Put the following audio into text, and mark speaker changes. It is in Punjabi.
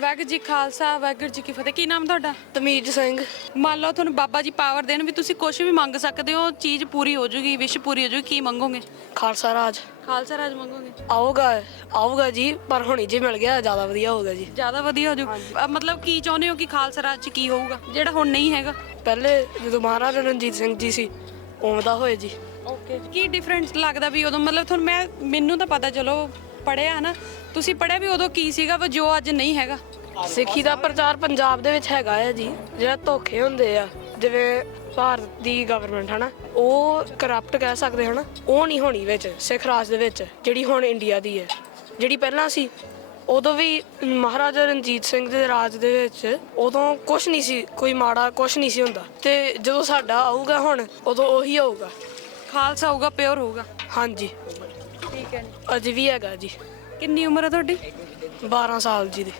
Speaker 1: ਵਾਹਿਗੁਰੂ ਜੀ ਖਾਲਸਾ ਵਾਹਿਗੁਰੂ ਜੀ ਕੀ ਫਤਿਹ। ਕੀ ਨਾਮ ਤੁਹਾਡਾ?
Speaker 2: ਤਮੀਜ ਸਿੰਘ।
Speaker 1: ਮੰਨ ਲਓ ਤੁਹਾਨੂੰ ਬਾਬਾ ਜੀ ਪਾਵਰ ਦੇਣ ਵੀ ਤੁਸੀਂ ਕੁਝ ਵੀ ਮੰਗ ਸਕਦੇ ਹੋ ਚੀਜ਼ ਪੂਰੀ ਹੋ ਜੂਗੀ ਵਿਸ਼ ਪੂਰੀ ਹੋ ਜੂਗੀ ਕੀ ਮੰਗੋਗੇ?
Speaker 2: ਖਾਲਸਾ ਰਾਜ।
Speaker 1: ਖਾਲਸਾ ਰਾਜ ਮੰਗੋਗੇ?
Speaker 2: ਆਊਗਾ ਆਊਗਾ ਜੀ ਪਰ ਹੁਣੀ ਜੇ ਮਿਲ ਗਿਆ ਜ਼ਿਆਦਾ ਵਧੀਆ ਹੋਊਗਾ ਜੀ।
Speaker 1: ਜ਼ਿਆਦਾ ਵਧੀਆ ਹੋ ਜੂ। ਅ, ਮਤਲਬ ਕੀ ਚਾਹੁੰਦੇ ਹੋ ਕਿ ਖਾਲਸਾ ਰਾਜ ਚ ਕੀ ਹੋਊਗਾ ਜਿਹੜਾ ਹੁਣ ਨਹੀਂ ਹੈਗਾ?
Speaker 2: ਪਹਿਲੇ ਜਦੋਂ ਮਹਾਰਾਜਾ ਰਣਜੀਤ ਸਿੰਘ ਜੀ ਸੀ ਉਵੇਂ ਦਾ ਹੋਏ ਜੀ।
Speaker 1: ਓਕੇ ਕੀ ਡਿਫਰੈਂਸ ਲੱਗਦਾ ਵੀ ਉਦੋਂ? ਮਤਲਬ ਤੁਹਾਨੂੰ ਮੈਂ ਮੈਨੂੰ ਤਾਂ ਪਤਾ ਚਲੋ ਪੜਿਆ ਨਾ ਤੁਸੀਂ ਪੜਿਆ ਵੀ ਉਦੋਂ ਕੀ ਸੀਗਾ ਵਾ ਜੋ ਅੱਜ ਨਹੀਂ ਹੈਗਾ?
Speaker 2: ਸਿੱਖੀ ਦਾ ਪ੍ਰਚਾਰ ਪੰਜਾਬ ਦੇ ਵਿੱਚ ਹੈਗਾ ਹੈ ਜੀ ਜਿਹੜਾ ਧੋਖੇ ਹੁੰਦੇ ਆ ਜਿਵੇਂ ਭਾਰਤ ਦੀ ਗਵਰਨਮੈਂਟ ਹਨਾ ਉਹ ਕਰਪਟ ਕਹਿ ਸਕਦੇ ਹਨਾ ਉਹ ਨਹੀਂ ਹੋਣੀ ਵਿੱਚ ਸਿੱਖ ਰਾਜ ਦੇ ਵਿੱਚ ਜਿਹੜੀ ਹੁਣ ਇੰਡੀਆ ਦੀ ਹੈ। ਜਿਹੜੀ ਪਹਿਲਾਂ ਸੀ ਉਦੋਂ ਵੀ ਮਹਾਰਾਜਾ ਰਣਜੀਤ ਸਿੰਘ ਦੇ ਰਾਜ ਦੇ ਵਿੱਚ ਉਦੋਂ ਕੁਝ ਨਹੀਂ ਸੀ ਕੋਈ ਮਾੜਾ ਕੁਝ ਨਹੀਂ ਸੀ ਹੁੰਦਾ। ਤੇ ਜਦੋਂ ਸਾਡਾ ਆਊਗਾ ਹੁਣ ਉਦੋਂ ਉਹੀ ਆਊਗਾ।
Speaker 1: ਖਾਲਸਾ ਹੋਊਗਾ ਪਿਓਰ ਹੋਊਗਾ।
Speaker 2: ਹਾਂਜੀ।
Speaker 1: ਠੀਕ ਹੈ
Speaker 2: ਅਜੇ ਵੀ ਹੈਗਾ ਜੀ।
Speaker 1: ਕਿੰਨੀ ਉਮਰ ਹੈ ਤੁਹਾਡੀ?
Speaker 2: 12 ਸਾਲ ਜੀ ਦੀ।